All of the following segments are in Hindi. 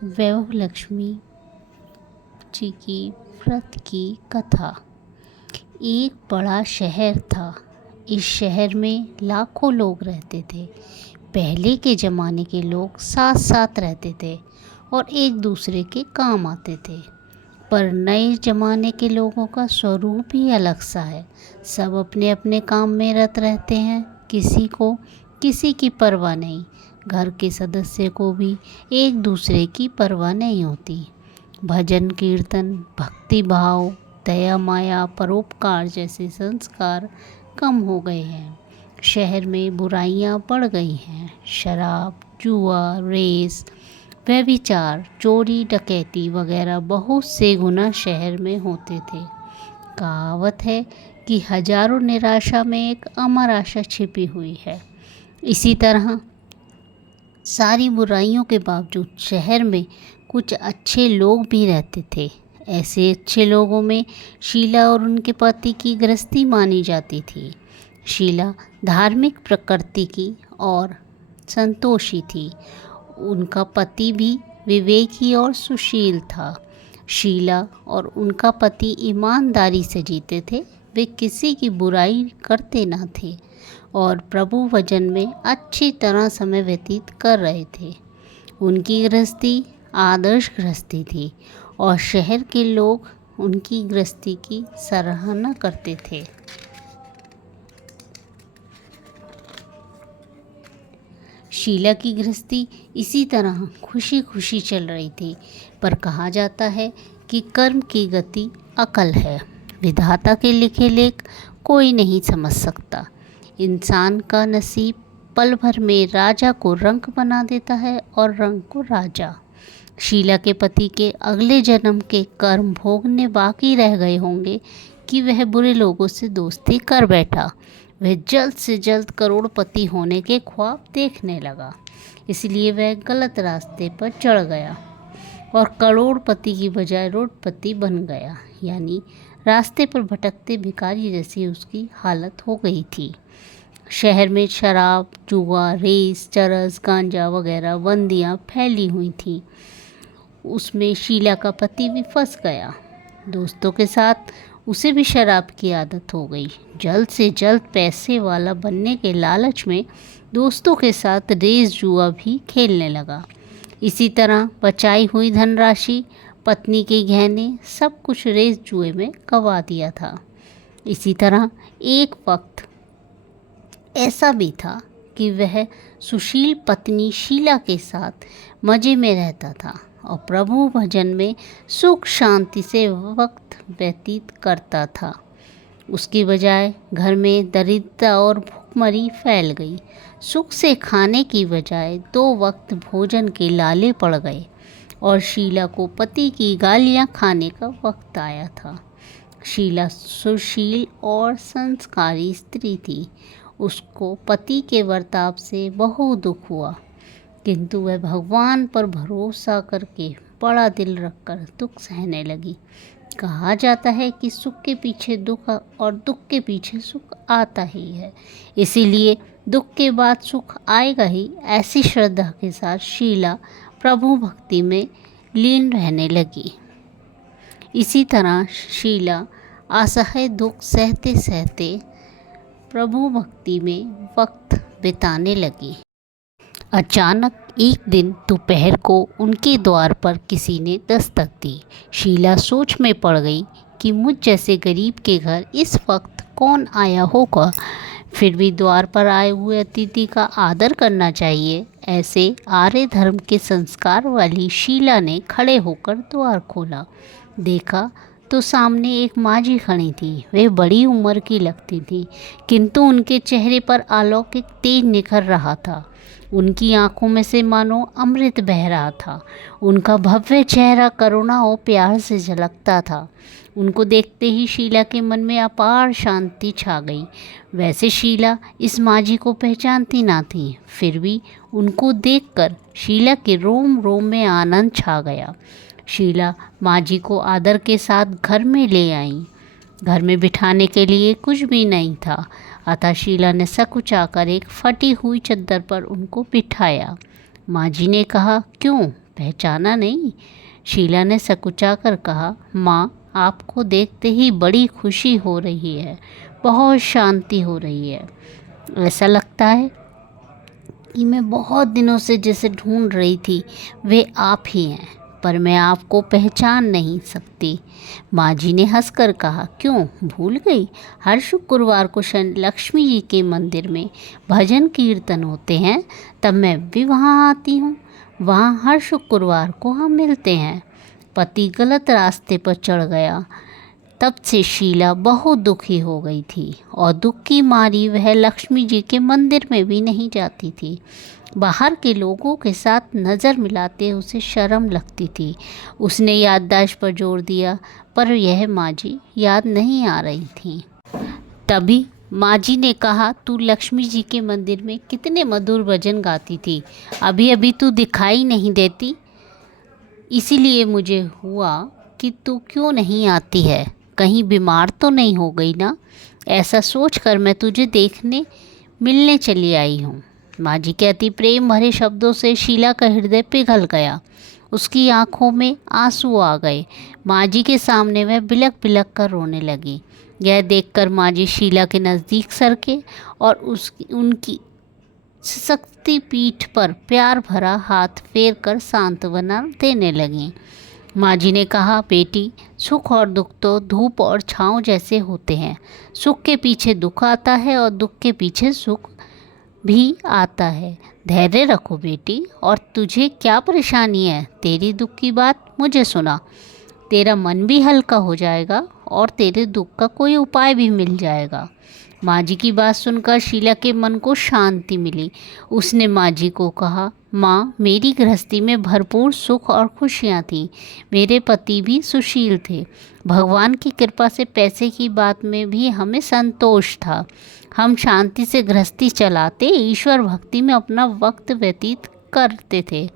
वैभव लक्ष्मी जी की व्रत की कथा। एक बड़ा शहर था। इस शहर में लाखों लोग रहते थे। पहले के ज़माने के लोग साथ साथ रहते थे और एक दूसरे के काम आते थे। पर नए ज़माने के लोगों का स्वरूप ही अलग सा है। सब अपने अपने काम में रत रहते हैं। किसी को किसी की परवाह नहीं। घर के सदस्य को भी एक दूसरे की परवाह नहीं होती। भजन कीर्तन, भक्ति भाव, दया माया, परोपकार जैसे संस्कार कम हो गए हैं। शहर में बुराइयां बढ़ गई हैं। शराब, जुआ, रेस, व्यभिचार, चोरी, डकैती वगैरह बहुत से गुनाह शहर में होते थे। कहावत है कि हजारों निराशा में एक अमर आशा छिपी हुई है। इसी तरह सारी बुराइयों के बावजूद शहर में कुछ अच्छे लोग भी रहते थे। ऐसे अच्छे लोगों में शीला और उनके पति की गृहस्थी मानी जाती थी। शीला धार्मिक प्रकृति की और संतोषी थी। उनका पति भी विवेकी और सुशील था। शीला और उनका पति ईमानदारी से जीते थे। वे किसी की बुराई करते न थे और प्रभु भजन में अच्छी तरह समय व्यतीत कर रहे थे। उनकी गृहस्थी आदर्श गृहस्थी थी और शहर के लोग उनकी गृहस्थी की सराहना करते थे। शीला की गृहस्थी इसी तरह खुशी खुशी चल रही थी। पर कहा जाता है कि कर्म की गति अकल है। विधाता के लिखे लेख कोई नहीं समझ सकता। इंसान का नसीब पल भर में राजा को रंक बना देता है और रंक को राजा। शीला के पति के अगले जन्म के कर्म भोगने बाकी रह गए होंगे कि वह बुरे लोगों से दोस्ती कर बैठा। वह जल्द से जल्द करोड़पति होने के ख्वाब देखने लगा। इसलिए वह गलत रास्ते पर चढ़ गया और करोड़पति की बजाय रोडपति बन गया। यानी रास्ते पर भटकते भिखारी जैसी उसकी हालत हो गई थी। शहर में शराब, जुआ, रेस, चरस, गांजा वगैरह बंदियाँ फैली हुई थीं। उसमें शीला का पति भी फंस गया। दोस्तों के साथ उसे भी शराब की आदत हो गई। जल्द से जल्द पैसे वाला बनने के लालच में दोस्तों के साथ रेस जुआ भी खेलने लगा। इसी तरह बचाई हुई धनराशि, पत्नी के गहने, सब कुछ रेस जुए में गंवा दिया था। इसी तरह एक वक्त ऐसा भी था कि वह सुशील पत्नी शीला के साथ मज़े में रहता था और प्रभु भजन में सुख शांति से वक्त व्यतीत करता था। उसकी बजाय घर में दरिद्रता और भूखमरी फैल गई। सुख से खाने की बजाय 2 वक्त भोजन के लाले पड़ गए और शीला को पति की गालियां खाने का वक्त आया था। शीला सुशील और संस्कारी स्त्री थी। उसको पति के बर्ताव से बहुत दुख हुआ, किंतु वह भगवान पर भरोसा करके बड़ा दिल रखकर दुख सहने लगी। कहा जाता है कि सुख के पीछे दुख और दुख के पीछे सुख आता ही है, इसीलिए दुख के बाद सुख आएगा ही। ऐसी श्रद्धा के साथ शीला प्रभु भक्ति में लीन रहने लगी। इसी तरह शीला असह्य दुख सहते सहते प्रभु भक्ति में वक्त बिताने लगी। अचानक एक दिन दोपहर को उनके द्वार पर किसी ने दस्तक दी। शीला सोच में पड़ गई कि मुझ जैसे गरीब के घर इस वक्त कौन आया होगा। फिर भी द्वार पर आए हुए अतिथि का आदर करना चाहिए। ऐसे आर्य धर्म के संस्कार वाली शीला ने खड़े होकर द्वार खोला। देखा तो सामने एक माँझी खड़ी थी। वे बड़ी उम्र की लगती थी, किंतु उनके चेहरे पर अलौकिक तेज निखर रहा था। उनकी आंखों में से मानो अमृत बह रहा था। उनका भव्य चेहरा करुणा और प्यार से झलकता था। उनको देखते ही शीला के मन में अपार शांति छा गई। वैसे शीला इस माँझी को पहचानती ना थी, फिर भी उनको देखकर शीला के रोम रोम में आनंद छा गया। शीला माँझी को आदर के साथ घर में ले आई। घर में बिठाने के लिए कुछ भी नहीं था, अतः शीला ने सकुचाकर एक फटी हुई चद्दर पर उनको बिठाया। माँ जी ने कहा, क्यों पहचाना नहीं? शीला ने सकुचा कर कहा, माँ, आपको देखते ही बड़ी खुशी हो रही है, बहुत शांति हो रही है। ऐसा लगता है कि मैं बहुत दिनों से जिसे ढूंढ रही थी वे आप ही हैं, पर मैं आपको पहचान नहीं सकती। माँ जी ने हंसकर कहा, क्यों भूल गई? हर शुक्रवार को लक्ष्मी जी के मंदिर में भजन कीर्तन होते हैं, तब मैं भी वहाँ आती हूँ। वहाँ हर शुक्रवार को हम मिलते हैं। पति गलत रास्ते पर चढ़ गया, तब से शीला बहुत दुखी हो गई थी और दुख की मारी वह लक्ष्मी जी के मंदिर में भी नहीं जाती थी। बाहर के लोगों के साथ नज़र मिलाते उसे शर्म लगती थी। उसने याददाश्त पर जोर दिया, पर यह माँ जी याद नहीं आ रही थी। तभी माँ जी ने कहा, तू लक्ष्मी जी के मंदिर में कितने मधुर भजन गाती थी, अभी अभी तू दिखाई नहीं देती, इसीलिए मुझे हुआ कि तू क्यों नहीं आती है, कहीं बीमार तो नहीं हो गई ना? ऐसा सोचकर मैं तुझे देखने मिलने चली आई हूँ। माँ जी के अति प्रेम भरे शब्दों से शीला का हृदय पिघल गया। उसकी आंखों में आंसू आ गए। माँ जी के सामने वह बिलक बिलक कर रोने लगी। यह देखकर माँ जी शीला के नज़दीक सरके और उनकी सख्ती पीठ पर प्यार भरा हाथ फेर कर सांत्वना देने लगीं। माँ जी ने कहा, बेटी, सुख और दुख तो धूप और छाँव जैसे होते हैं। सुख के पीछे दुख आता है और दुख के पीछे सुख भी आता है। धैर्य रखो बेटी। और तुझे क्या परेशानी है? तेरी दुख की बात मुझे सुना, तेरा मन भी हल्का हो जाएगा और तेरे दुख का कोई उपाय भी मिल जाएगा। माँ जी की बात सुनकर शीला के मन को शांति मिली। उसने माँ जी को कहा, माँ, मेरी गृहस्थी में भरपूर सुख और खुशियाँ थीं। मेरे पति भी सुशील थे। भगवान की कृपा से पैसे की बात में भी हमें संतोष था। हम शांति से गृहस्थी चलाते, ईश्वर भक्ति में अपना वक्त व्यतीत करते थे।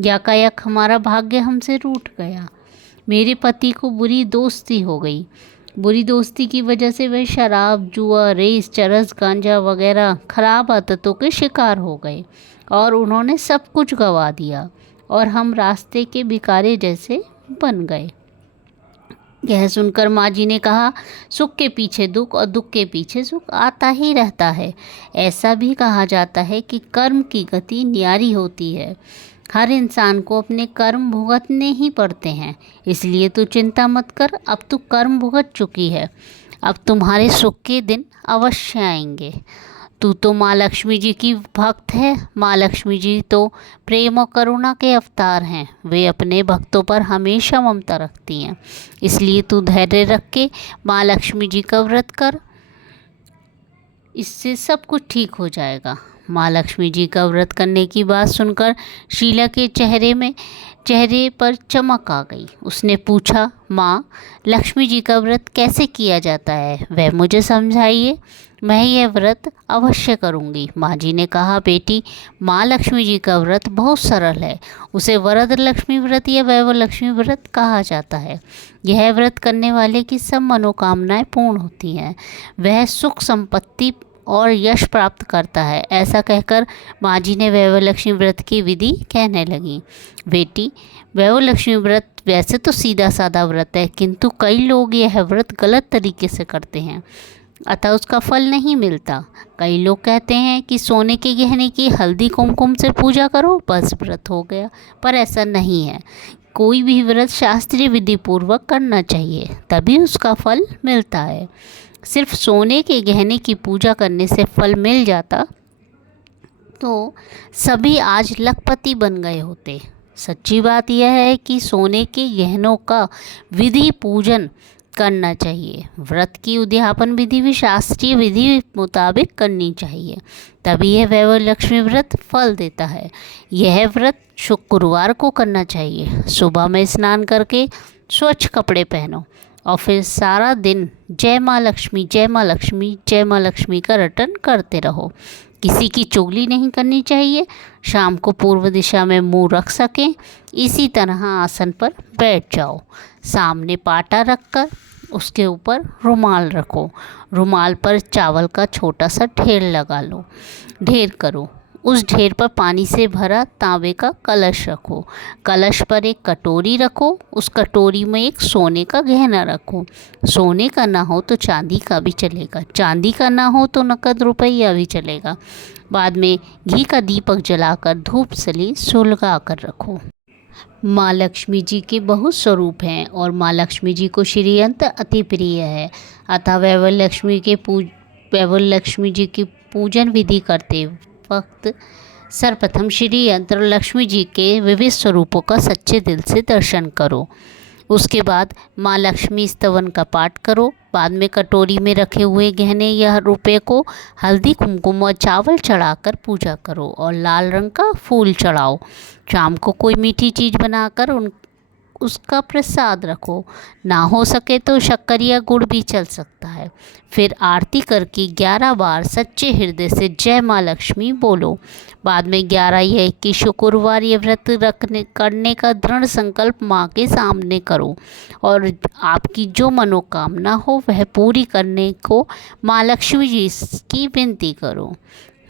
यकायक हमारा भाग्य हमसे रूठ गया। मेरे पति को बुरी दोस्ती हो गई। बुरी दोस्ती की वजह से वह शराब, जुआ, रेस, चरस, गांजा वगैरह खराब आदतों के शिकार हो गए और उन्होंने सब कुछ गंवा दिया और हम रास्ते के भिखारी जैसे बन गए। यह सुनकर माँ जी ने कहा, सुख के पीछे दुख और दुख के पीछे सुख आता ही रहता है। ऐसा भी कहा जाता है कि कर्म की गति न्यारी होती है। हर इंसान को अपने कर्म भुगतने ही पड़ते हैं। इसलिए तू चिंता मत कर, अब तू कर्म भुगत चुकी है। अब तुम्हारे सुख के दिन अवश्य आएंगे। तू तो माँ लक्ष्मी जी की भक्त है। माँ लक्ष्मी जी तो प्रेम और करुणा के अवतार हैं। वे अपने भक्तों पर हमेशा ममता रखती हैं। इसलिए तू धैर्य रख के माँ लक्ष्मी जी का व्रत कर, इससे सब कुछ ठीक हो जाएगा। माँ लक्ष्मी जी का व्रत करने की बात सुनकर शीला के चेहरे पर चमक आ गई। उसने पूछा, माँ, लक्ष्मी जी का व्रत कैसे किया जाता है, वह मुझे समझाइए। मैं यह व्रत अवश्य करूँगी। माँ जी ने कहा, बेटी, माँ लक्ष्मी जी का व्रत बहुत सरल है। उसे वरद लक्ष्मी व्रत या वैभव लक्ष्मी व्रत कहा जाता है। यह व्रत करने वाले की सब मनोकामनाएं पूर्ण होती हैं। वह सुख, संपत्ति और यश प्राप्त करता है। ऐसा कहकर माँ जी ने वैभव लक्ष्मी व्रत की विधि कहने लगी। बेटी, वैभव लक्ष्मी व्रत वैसे तो सीधा साधा व्रत है, किंतु कई लोग यह व्रत गलत तरीके से करते हैं, अतः उसका फल नहीं मिलता। कई लोग कहते हैं कि सोने के गहने की हल्दी कुमकुम से पूजा करो, बस व्रत हो गया, पर ऐसा नहीं है। कोई भी व्रत शास्त्रीय विधि पूर्वक करना चाहिए, तभी उसका फल मिलता है। सिर्फ सोने के गहने की पूजा करने से फल मिल जाता तो सभी आज लखपति बन गए होते। सच्ची बात यह है कि सोने के गहनों का विधि पूजन करना चाहिए। व्रत की उद्यापन विधि भी शास्त्रीय विधि मुताबिक करनी चाहिए, तभी यह वैभव लक्ष्मी व्रत फल देता है। यह व्रत शुक्रवार को करना चाहिए। सुबह में स्नान करके स्वच्छ कपड़े पहनो और फिर सारा दिन जय माँ लक्ष्मी, जय माँ लक्ष्मी, जय माँ लक्ष्मी का रटन करते रहो। किसी की चुगली नहीं करनी चाहिए। शाम को पूर्व दिशा में मुंह रख सकें, इसी तरह आसन पर बैठ जाओ। सामने पाटा रखकर उसके ऊपर रुमाल रखो। रुमाल पर चावल का छोटा सा ढेर लगा लो, ढेर करो। उस ढेर पर पानी से भरा तांबे का कलश रखो। कलश पर एक कटोरी रखो। उस कटोरी में एक सोने का गहना रखो। सोने का ना हो तो चांदी का भी चलेगा। चांदी का ना हो तो नकद रुपया भी चलेगा। बाद में घी का दीपक जलाकर धूप सली सुलगा कर रखो। माँ लक्ष्मी जी के बहुत स्वरूप हैं और माँ लक्ष्मी जी को श्री यंत्र अति प्रिय है। अतः वैभव लक्ष्मी जी की पूजन विधि करते वक्त सर्वप्रथम श्री यंत्र लक्ष्मी जी के विविध स्वरूपों का सच्चे दिल से दर्शन करो। उसके बाद माँ लक्ष्मी स्तवन का पाठ करो। बाद में कटोरी में रखे हुए गहने या रुपये को हल्दी कुमकुम और चावल चढ़ाकर पूजा करो और लाल रंग का फूल चढ़ाओ। शाम को कोई मीठी चीज़ बनाकर उसका प्रसाद रखो। ना हो सके तो शक्कर या गुड़ भी चल सकता है। फिर आरती करके 11 बार सच्चे हृदय से जय माँ लक्ष्मी बोलो। बाद में 11 या 21 शुक्रवार ये व्रत करने का दृढ़ संकल्प माँ के सामने करो और आपकी जो मनोकामना हो वह पूरी करने को माँ लक्ष्मी जी की विनती करो।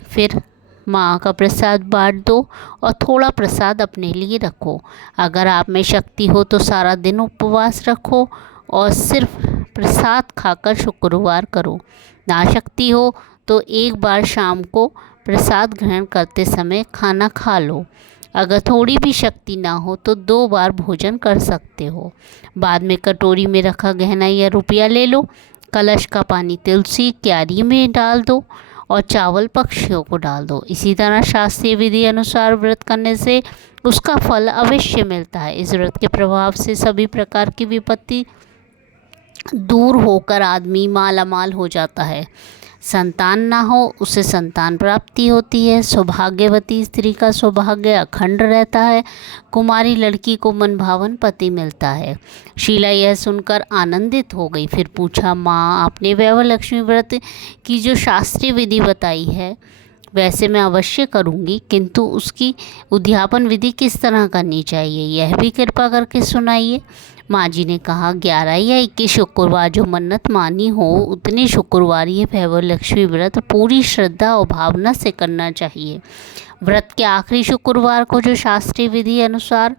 फिर माँ का प्रसाद बांट दो और थोड़ा प्रसाद अपने लिए रखो। अगर आप में शक्ति हो तो सारा दिन उपवास रखो और सिर्फ प्रसाद खाकर शुक्रवार करो। ना शक्ति हो तो एक बार शाम को प्रसाद ग्रहण करते समय खाना खा लो। अगर थोड़ी भी शक्ति ना हो तो 2 बार भोजन कर सकते हो। बाद में कटोरी में रखा गहना या रुपया ले लो। कलश का पानी तुलसी क्यारी में डाल दो और चावल पक्षियों को डाल दो। इसी तरह शास्त्रीय विधि अनुसार व्रत करने से उसका फल अवश्य मिलता है। इस व्रत के प्रभाव से सभी प्रकार की विपत्ति दूर होकर आदमी मालामाल हो जाता है। संतान ना हो उसे संतान प्राप्ति होती है। सौभाग्यवती स्त्री का सौभाग्य अखंड रहता है। कुमारी लड़की को मनभावन पति मिलता है। शीला यह सुनकर आनंदित हो गई। फिर पूछा, माँ आपने वैभव लक्ष्मी व्रत की जो शास्त्रीय विधि बताई है वैसे मैं अवश्य करूँगी, किंतु उसकी उद्यापन विधि किस तरह करनी चाहिए यह भी कृपा करके सुनाइए। माँ जी ने कहा, 11 या 21 शुक्रवार जो मन्नत मानी हो उतने शुक्रवार ये वैभव लक्ष्मी व्रत पूरी श्रद्धा और भावना से करना चाहिए। व्रत के आखिरी शुक्रवार को जो शास्त्रीय विधि अनुसार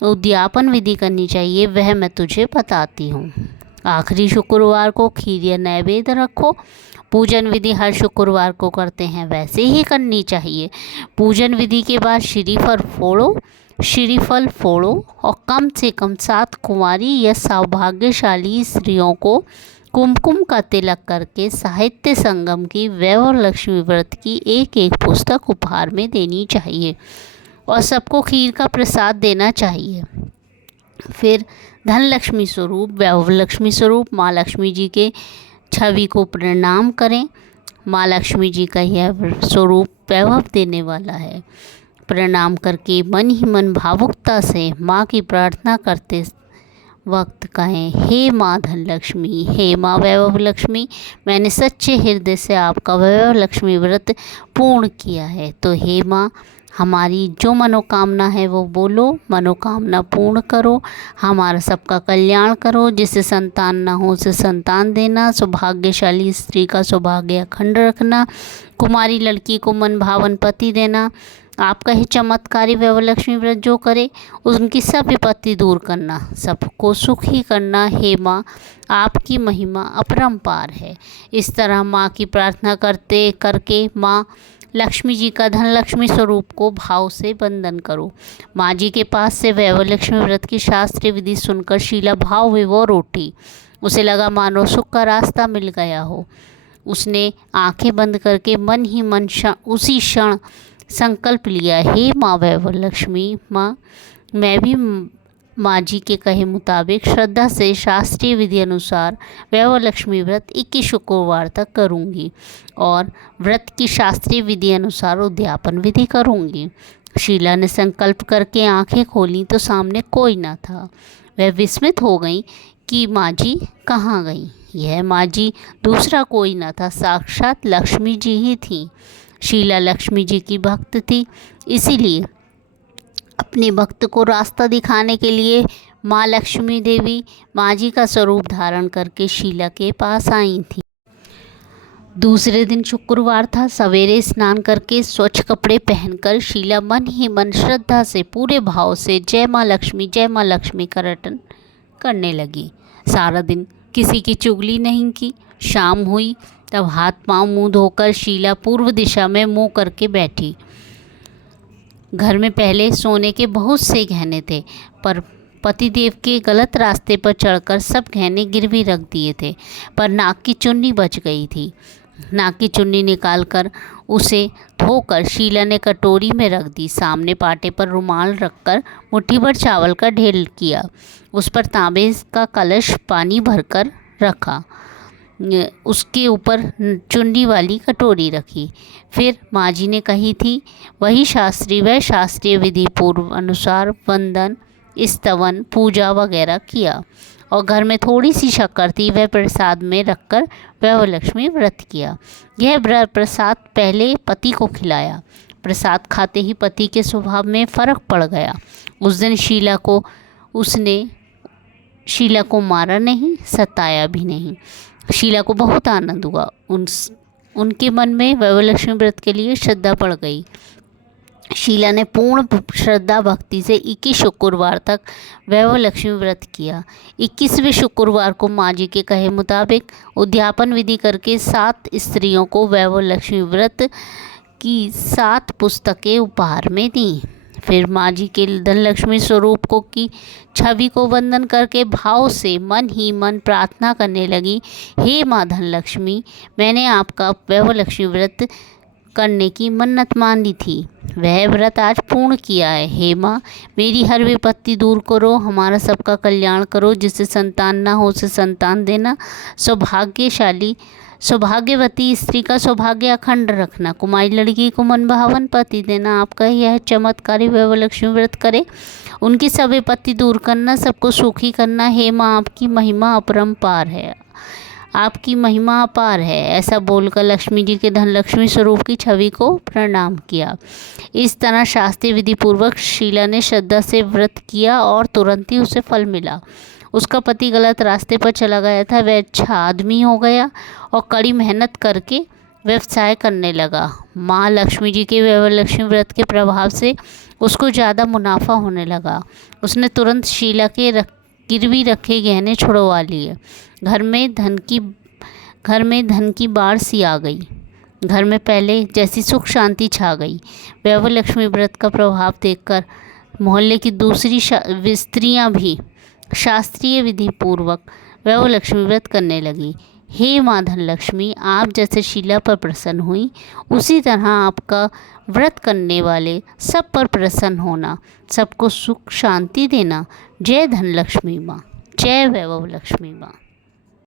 उद्यापन विधि करनी चाहिए वह मैं तुझे बताती हूँ। आखिरी शुक्रवार को खीर या नैवेद्य रखो। पूजन विधि हर शुक्रवार को करते हैं वैसे ही करनी चाहिए। पूजन विधि के बाद श्रीफल फोड़ो और कम से कम 7 कुंवारी या सौभाग्यशाली स्त्रियों को कुमकुम का तिलक करके साहित्य संगम की वैभव लक्ष्मी व्रत की एक पुस्तक उपहार में देनी चाहिए और सबको खीर का प्रसाद देना चाहिए। फिर धन लक्ष्मी स्वरूप वैभव लक्ष्मी स्वरूप माँ लक्ष्मी जी के छवि को प्रणाम करें। माँ लक्ष्मी जी का यह स्वरूप वैभव देने वाला है। प्रणाम करके मन ही मन भावुकता से माँ की प्रार्थना करते वक्त कहें, हे माँ धन लक्ष्मी, हे माँ वैभव लक्ष्मी, मैंने सच्चे हृदय से आपका वैभव लक्ष्मी व्रत पूर्ण किया है। तो हे माँ हमारी जो मनोकामना है वो बोलो, मनोकामना पूर्ण करो, हमारा सबका कल्याण करो। जिसे संतान ना हो उसे संतान देना, सौभाग्यशाली स्त्री का सौभाग्य अखंड रखना, कुमारी लड़की को मन भावन पति देना। आपका ही चमत्कारी वैभव लक्ष्मी व्रत जो करे उनकी सब विपत्ति दूर करना, सबको सुखी करना। हे माँ आपकी महिमा अपरंपार है। इस तरह माँ की प्रार्थना करके माँ लक्ष्मी जी का धन लक्ष्मी स्वरूप को भाव से वंदन करो। माँ जी के पास से वैभव लक्ष्मी व्रत की शास्त्रीय विधि सुनकर शीला भाव विभोर उठी। उसे लगा मानो सुख का रास्ता मिल गया हो। उसने आंखें बंद करके मन ही मन उसी क्षण संकल्प लिया, हे माँ वैभव लक्ष्मी, माँ मैं भी माँ जी के कहे मुताबिक श्रद्धा से शास्त्रीय विधि अनुसार वैभव लक्ष्मी व्रत 21 शुक्रवार तक करूँगी और व्रत की शास्त्रीय विधि अनुसार उद्यापन विधि करूँगी। शीला ने संकल्प करके आंखें खोली तो सामने कोई न था। वह विस्मित हो गई कि माँ जी कहाँ गई। यह माँ जी दूसरा कोई न था, साक्षात लक्ष्मी जी ही थी। शीला लक्ष्मी जी की भक्त थी, इसीलिए अपने भक्त को रास्ता दिखाने के लिए माँ लक्ष्मी देवी माँ जी का स्वरूप धारण करके शीला के पास आई थी। दूसरे दिन शुक्रवार था। सवेरे स्नान करके स्वच्छ कपड़े पहनकर शीला मन ही मन श्रद्धा से पूरे भाव से जय माँ लक्ष्मी का रटन करने लगी। सारा दिन किसी की चुगली नहीं की। शाम हुई तब हाथ पांव मुंह धोकर शीला पूर्व दिशा में मुंह करके बैठी। घर में पहले सोने के बहुत से गहने थे, पर पतिदेव के गलत रास्ते पर चढ़कर सब गहने गिरवी रख दिए थे। पर नाक की चुन्नी बच गई थी। नाक की चुन्नी निकालकर उसे धोकर शीला ने कटोरी में रख दी। सामने पाटे पर रुमाल रखकर मुट्ठी भर चावल का ढेर किया। उस पर तांबे का कलश पानी भरकर रखा। उसके ऊपर चुन्नी वाली कटोरी रखी। फिर माँ जी ने कही थी वह शास्त्रीय विधि पूर्व अनुसार वंदन, स्तवन, पूजा वगैरह किया और घर में थोड़ी सी शक्कर थी, वह प्रसाद में रखकर वैभव लक्ष्मी व्रत किया। यह प्रसाद पहले पति को खिलाया। प्रसाद खाते ही पति के स्वभाव में फ़र्क पड़ गया। उस दिन शीला को मारा नहीं, सताया भी नहीं। शीला को बहुत आनंद हुआ। उनके मन में वैभव लक्ष्मी व्रत के लिए श्रद्धा पड़ गई। शीला ने पूर्ण श्रद्धा भक्ति से 21 शुक्रवार तक वैभव लक्ष्मी व्रत किया। 21वें शुक्रवार को माँ जी के कहे मुताबिक उद्यापन विधि करके 7 स्त्रियों को वैभव लक्ष्मी व्रत की 7 पुस्तकें उपहार में दी। फिर माँ जी के धनलक्ष्मी स्वरूप को की छवि को वंदन करके भाव से मन ही मन प्रार्थना करने लगी, हे माँ धनलक्ष्मी, मैंने आपका वैभव लक्ष्मी व्रत करने की मन्नत मान ली थी, वह व्रत आज पूर्ण किया है। हे माँ, मेरी हर विपत्ति दूर करो, हमारा सबका कल्याण करो, जिससे संतान ना हो उसे संतान देना, सौभाग्यवती स्त्री का सौभाग्य अखंड रखना, कुमारी लड़की को मन भावन पति देना। आपका यह चमत्कारी वैभव लक्ष्मी व्रत करे, उनकी सब विपत्ति दूर करना, सबको सुखी करना। हे माँ, आपकी महिमा अपरंपार है, आपकी महिमा अपार है। ऐसा बोलकर लक्ष्मी जी के धनलक्ष्मी स्वरूप की छवि को प्रणाम किया। इस तरह शास्त्रीय विधि पूर्वक शीला ने श्रद्धा से व्रत किया और तुरंत ही उसे फल मिला। उसका पति गलत रास्ते पर चला गया था, वह अच्छा आदमी हो गया और कड़ी मेहनत करके व्यवसाय करने लगा। माँ लक्ष्मी जी के वैभव लक्ष्मी व्रत के प्रभाव से उसको ज़्यादा मुनाफा होने लगा। उसने तुरंत शीला के गिरवी रखे गहने छुड़वा लिए। घर में धन की बाढ़ सी आ गई। घर में पहले जैसी सुख शांति छा गई। वैभव लक्ष्मी व्रत का प्रभाव देखकर मोहल्ले की दूसरी स्त्रियां भी शास्त्रीय विधि पूर्वक वैभव लक्ष्मी व्रत करने लगी। हे माँ धनलक्ष्मी, आप जैसे शीला पर प्रसन्न हुई, उसी तरह आपका व्रत करने वाले सब पर प्रसन्न होना, सबको सुख शांति देना। जय धनलक्ष्मी माँ, जय वैभव लक्ष्मी माँ।